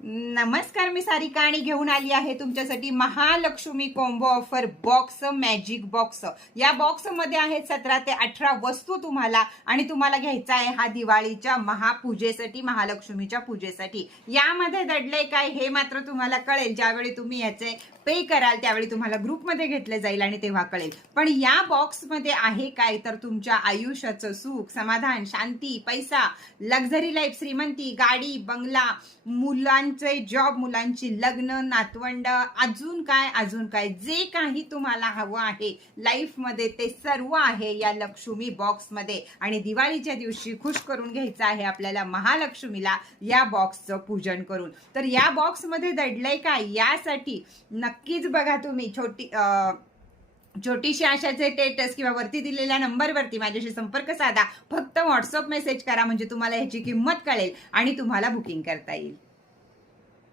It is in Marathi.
नमस्कार, मी सारिका आणि घेऊन आली आहे तुमच्यासाठी Mahalakshmi combo offer box, magic box. या बॉक्स मध्ये आहेत 17 ते 18 वस्तू तुम्हाला, आणि तुम्हाला घ्यायचा आहे हा दिवाळीच्या महापूजेसाठी, महालक्ष्मीच्या पूजेसाठी। यामध्ये दडले काय हे मात्र तुम्हाला कळेल ज्यावेळी तुम्ही याचे पे कराल, त्यावेळी तुम्हाला ग्रुपमध्ये घेतले जाईल आणि तेव्हा कळेल। पण या बॉक्स मध्ये आहे काय तर तुमच्या आयुष्याचं सुख, समाधान, शांती, पैसा, लक्झरी लाईफ, श्रीमंती, गाडी, बंगला, मुलांचे जॉब, मुलांची लग्न, नातवंड, अजून काय जे काही तुम्हाला हवं आहे लाईफ मध्ये ते सर्व आहे या लक्ष्मी बॉक्स मध्ये। आणि दिवाळीच्या दिवशी खुश करून घ्यायचं आहे आपल्याला महालक्ष्मीला या बॉक्सचं पूजन करून। तर या बॉक्स मध्ये दडलंय काय यासाठी नक्कीच बघा तुम्ही। छोटीशी आशाचे स्टेटस किंवा वरती दिलेल्या नंबरवरती माझ्याशी संपर्क साधा, फक्त व्हॉट्सअप मेसेज करा, म्हणजे तुम्हाला ह्याची किंमत कळेल आणि तुम्हाला बुकिंग करता येईल।